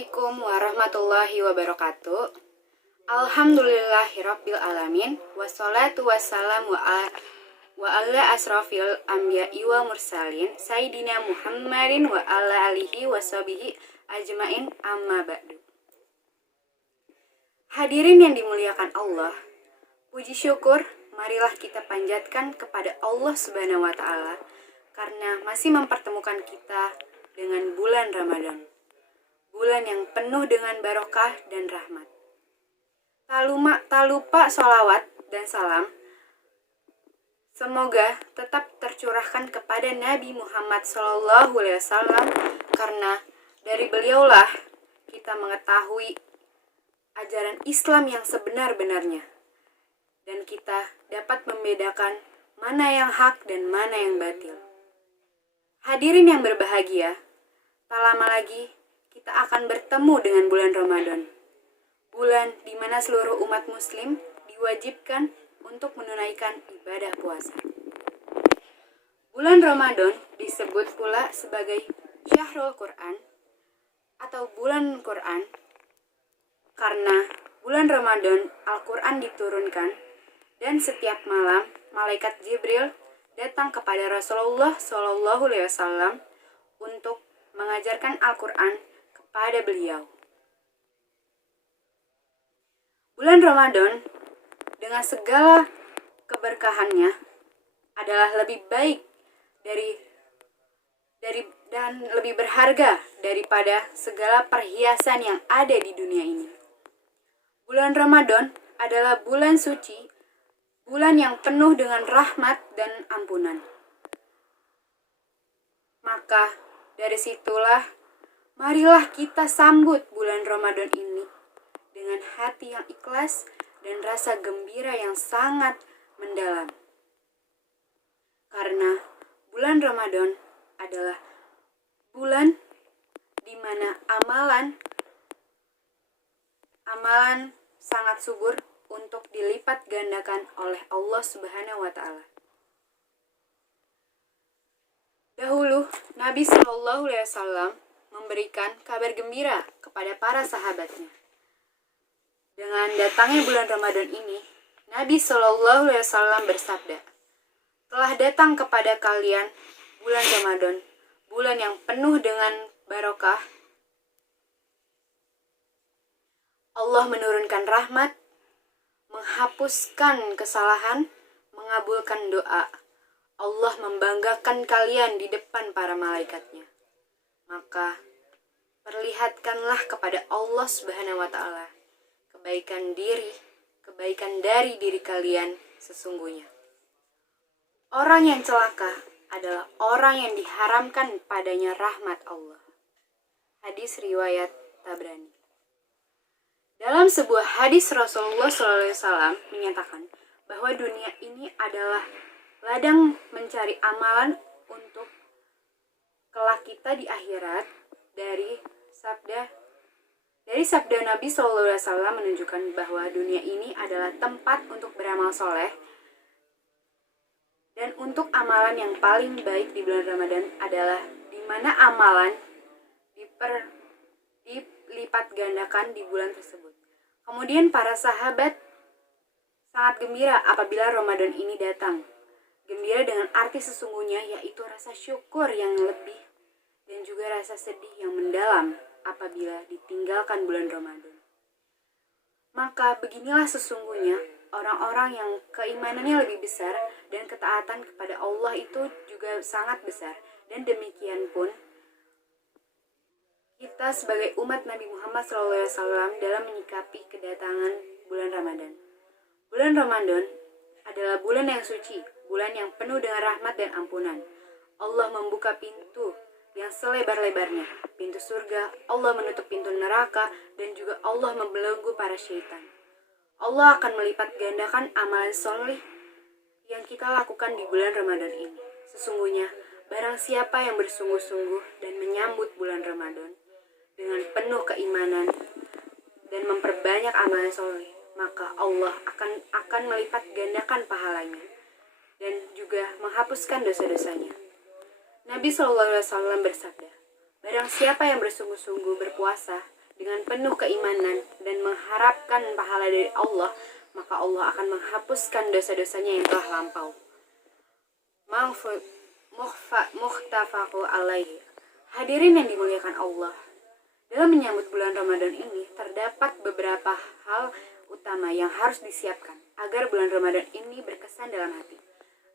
Assalamualaikum warahmatullahi wabarakatuh. Alhamdulillahirabbil alamin. Wassalatu wassalamu ala asrofil anbiya'i wa mursalin Sayyidina Muhammadin wa ala alihi washabihi ajmain amma ba'du. Hadirin yang dimuliakan Allah, puji syukur marilah kita panjatkan kepada Allah Subhanahu wa taala karena masih mempertemukan kita dengan bulan Ramadan. Bulan yang penuh dengan barokah dan rahmat. Tak lupa sholawat dan salam semoga tetap tercurahkan kepada Nabi Muhammad SAW karena dari beliaulah kita mengetahui ajaran Islam yang sebenar-benarnya dan kita dapat membedakan mana yang hak dan mana yang batil. Hadirin yang berbahagia, tak lama lagi kita akan bertemu dengan bulan Ramadan. Bulan di mana seluruh umat muslim diwajibkan untuk menunaikan ibadah puasa. Bulan Ramadan disebut pula sebagai Syahrul Quran atau bulan Quran karena bulan Ramadan Al-Quran diturunkan dan setiap malam malaikat Jibril datang kepada Rasulullah SAW untuk mengajarkan Al-Quran kepada beliau. Bulan Ramadan dengan segala keberkahannya adalah lebih baik dan lebih berharga daripada segala perhiasan yang ada di dunia ini. Bulan Ramadan adalah bulan suci, bulan yang penuh dengan rahmat dan ampunan. Maka dari situlah marilah kita sambut bulan Ramadan ini dengan hati yang ikhlas dan rasa gembira yang sangat mendalam. Karena bulan Ramadan adalah bulan di mana amalan sangat subur untuk dilipat gandakan oleh Allah Subhanahu wa taala. Dahulu Nabi SAW memberikan kabar gembira kepada para sahabatnya. Dengan datangnya bulan Ramadan ini, Nabi SAW bersabda, "Telah datang kepada kalian bulan Ramadan, bulan yang penuh dengan barokah. Allah menurunkan rahmat, menghapuskan kesalahan, mengabulkan doa. Allah membanggakan kalian di depan para malaikatnya. Maka perlihatkanlah kepada Allah Subhanahu wa taala kebaikan dari diri kalian sesungguhnya. Orang yang celaka adalah orang yang diharamkan padanya rahmat Allah." Hadis riwayat Tabrani. Dalam sebuah hadis Rasulullah SAW menyatakan bahwa dunia ini adalah ladang mencari amalan untuk kelak kita di akhirat. Dari sabda Nabi SAW menunjukkan bahwa dunia ini adalah tempat untuk beramal soleh dan untuk amalan yang paling baik di bulan Ramadan adalah di mana amalan dilipat gandakan di bulan tersebut. Kemudian para sahabat sangat gembira apabila Ramadan ini datang. Gembira dengan arti sesungguhnya yaitu rasa syukur yang lebih dan juga rasa sedih yang mendalam apabila ditinggalkan bulan Ramadan. Maka beginilah sesungguhnya orang-orang yang keimanannya lebih besar dan ketaatan kepada Allah itu juga sangat besar. Dan demikian pun kita sebagai umat Nabi Muhammad SAW dalam menyikapi kedatangan bulan Ramadan. Bulan Ramadan adalah bulan yang suci, bulan yang penuh dengan rahmat dan ampunan. Allah membuka pintu yang selebar-lebarnya, pintu surga, Allah menutup pintu neraka, dan juga Allah membelenggu para syaitan. Allah akan melipat gandakan amalan soleh yang kita lakukan di bulan Ramadan ini. Sesungguhnya, barang siapa yang bersungguh-sungguh dan menyambut bulan Ramadan dengan penuh keimanan dan memperbanyak amalan soleh, maka Allah akan melipat gandakan pahalanya dan juga menghapuskan dosa-dosanya. Nabi SAW bersabda, "Barang siapa yang bersungguh-sungguh berpuasa dengan penuh keimanan dan mengharapkan pahala dari Allah, maka Allah akan menghapuskan dosa-dosanya yang telah lampau. Muhtafaqu alaihi. Hadirin yang dimuliakan Allah, dalam menyambut bulan Ramadan ini terdapat beberapa hal utama yang harus disiapkan agar bulan Ramadan ini berkesan dalam hati.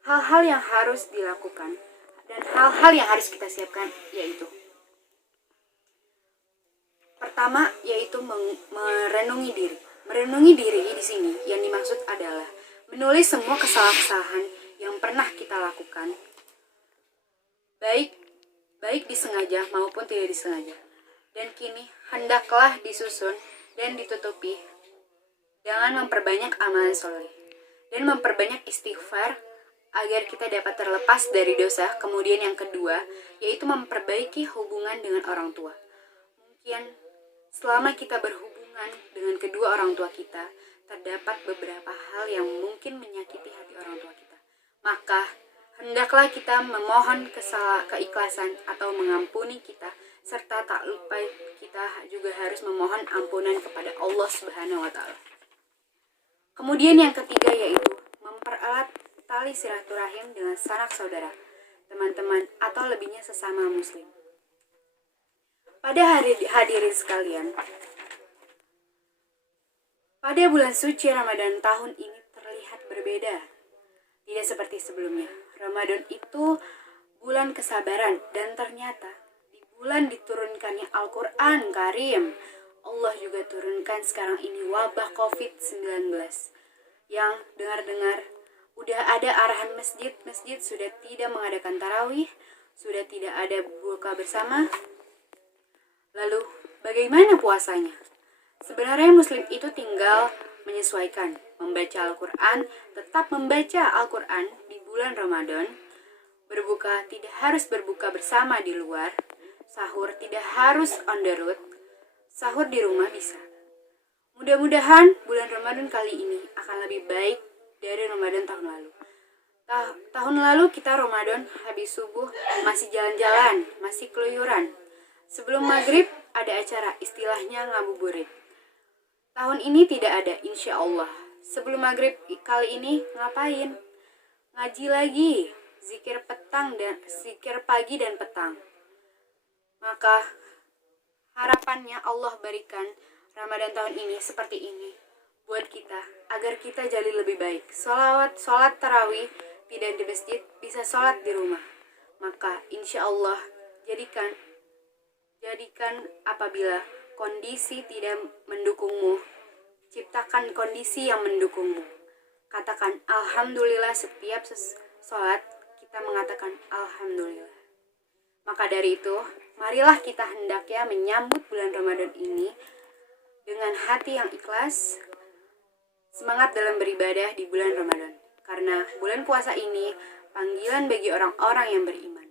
Hal-hal yang harus dilakukan dan hal-hal yang harus kita siapkan yaitu: pertama, yaitu merenungi diri. Merenungi diri di sini yang dimaksud adalah menulis semua kesalahan-kesalahan yang pernah kita lakukan, baik disengaja maupun tidak disengaja. Dan kini hendaklah disusun dan ditutupi dengan memperbanyak amalan soleh dan memperbanyak istighfar agar kita dapat terlepas dari dosa. Kemudian yang kedua, yaitu memperbaiki hubungan dengan orang tua. Mungkin selama kita berhubungan dengan kedua orang tua kita, terdapat beberapa hal yang mungkin menyakiti hati orang tua kita. Maka hendaklah kita memohon keikhlasan atau mengampuni kita, serta tak lupa kita juga harus memohon ampunan kepada Allah Subhanahu wa Ta'ala. Kemudian yang ketiga, yaitu mempererat tali silaturahim dengan sanak saudara, teman-teman, atau lebihnya sesama muslim. Pada hadirin sekalian, pada bulan suci Ramadan tahun ini terlihat berbeda. Tidak seperti sebelumnya. Ramadan itu bulan kesabaran, dan ternyata di bulan diturunkannya Al-Quran Karim, Allah juga turunkan sekarang ini wabah COVID-19 yang dengar-dengar udah ada arahan masjid sudah tidak mengadakan tarawih, sudah tidak ada buka bersama. Lalu bagaimana puasanya? Sebenarnya muslim itu tinggal menyesuaikan, membaca Al-Quran, tetap membaca Al-Quran di bulan Ramadan, berbuka tidak harus berbuka bersama di luar, sahur tidak harus on the road, sahur di rumah bisa. Mudah-mudahan bulan Ramadan kali ini akan lebih baik dari Ramadan tahun lalu. Tahun lalu kita Ramadan habis subuh masih jalan-jalan, masih keluyuran. Sebelum maghrib ada acara, istilahnya ngabuburit. Tahun ini tidak ada, insya Allah. Sebelum maghrib kali ini ngapain? Ngaji lagi, zikir pagi dan petang. Maka harapannya Allah berikan Ramadan tahun ini seperti ini buat kita, agar kita jadi lebih baik. Sholat tarawih tidak di masjid, bisa sholat di rumah. Maka insya Allah jadikan apabila kondisi tidak mendukungmu, ciptakan kondisi yang mendukungmu. Katakan alhamdulillah, setiap sholat kita mengatakan alhamdulillah. Maka dari itu, marilah kita hendaknya menyambut bulan Ramadan ini dengan hati yang ikhlas, semangat dalam beribadah di bulan Ramadan. Karena bulan puasa ini panggilan bagi orang-orang yang beriman.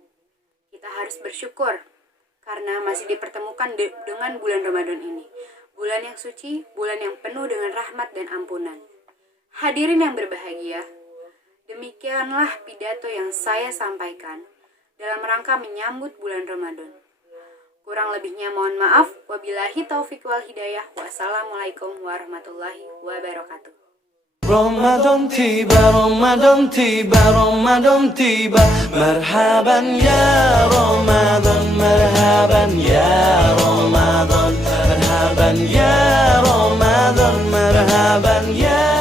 Kita harus bersyukur karena masih dipertemukan dengan bulan Ramadan ini. Bulan yang suci, bulan yang penuh dengan rahmat dan ampunan. Hadirin yang berbahagia, demikianlah pidato yang saya sampaikan dalam rangka menyambut bulan Ramadan. Kurang lebihnya mohon maaf. Wabillahi taufiq wal hidayah. Wassalamualaikum warahmatullahi wabarakatuh. Ramadan tiba, Ramadan tiba, Ramadan tiba. Marhaban ya Ramadan, marhaban ya Ramadan, marhaban ya Ramadan, marhaban ya